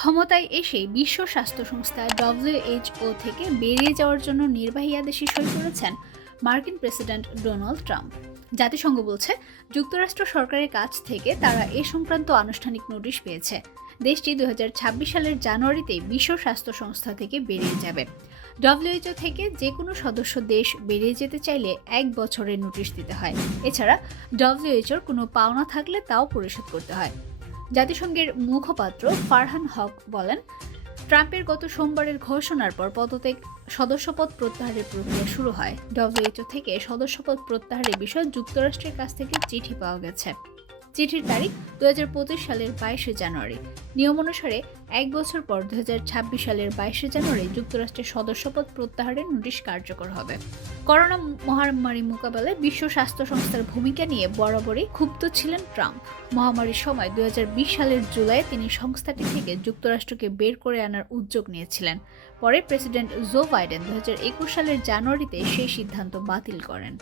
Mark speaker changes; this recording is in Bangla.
Speaker 1: ক্ষমতায় এসে বিশ্ব স্বাস্থ্য সংস্থা ডব্লিউএইচও থেকে বেরিয়ে যাওয়ার জন্য নির্বাহী আদেশে সই করেছেন মার্কিন প্রেসিডেন্ট ডোনাল্ড ট্রাম্প। জাতিসংঘ বলছে, যুক্তরাষ্ট্র সরকারের কাছ থেকে তারা এ সংক্রান্ত আনুষ্ঠানিক নোটিশ পেয়েছে। দেশটি দুই হাজার ছাব্বিশ সালের জানুয়ারিতে বিশ্ব স্বাস্থ্য সংস্থা থেকে বেরিয়ে যাবে। ডব্লিউএইচও থেকে যে কোনো সদস্য দেশ বেরিয়ে যেতে চাইলে এক বছরের নোটিশ দিতে হয়। এছাড়া ডব্লিউএইচওর কোনো পাওনা থাকলে তাও পরিশোধ করতে হয়। জাতিসংঘের মুখপাত্র ফারহান হক বলেন, ট্রাম্পের গত সোমবারের ঘোষণার পর পদত্যাগ সদস্যপদ প্রত্যাহারের প্রক্রিয়া শুরু হয়। ডব্লিউএইচও থেকে সদস্যপদ প্রত্যাহারের বিষয়ে যুক্তরাষ্ট্রের কাছ থেকে চিঠি পাওয়া গেছে। চিঠির তারিখ দুই হাজার পঁচিশ সালের বাইশে জানুয়ারি। নিয়ম অনুসারে এক বছর পর দুই হাজার ছাব্বিশ সালের বাইশে জানুয়ারি যুক্তরাষ্ট্রের সদস্যপদ প্রত্যাহারের নোটিশ কার্যকর হবে। করোনা মহামারী মোকাবেলায় বিশ্ব স্বাস্থ্য সংস্থার ভূমিকা নিয়ে বরাবরই ক্ষুব্ধ ছিলেন ট্রাম্প। মহামারীর সময় দুই হাজার বিশ সালের জুলাই তিনি সংস্থাটি থেকে যুক্তরাষ্ট্রকে বের করে আনার উদ্যোগ নিয়েছিলেন। পরে প্রেসিডেন্ট জো বাইডেন দুই হাজার একুশ সালের জানুয়ারিতে সেই সিদ্ধান্ত বাতিল করেন।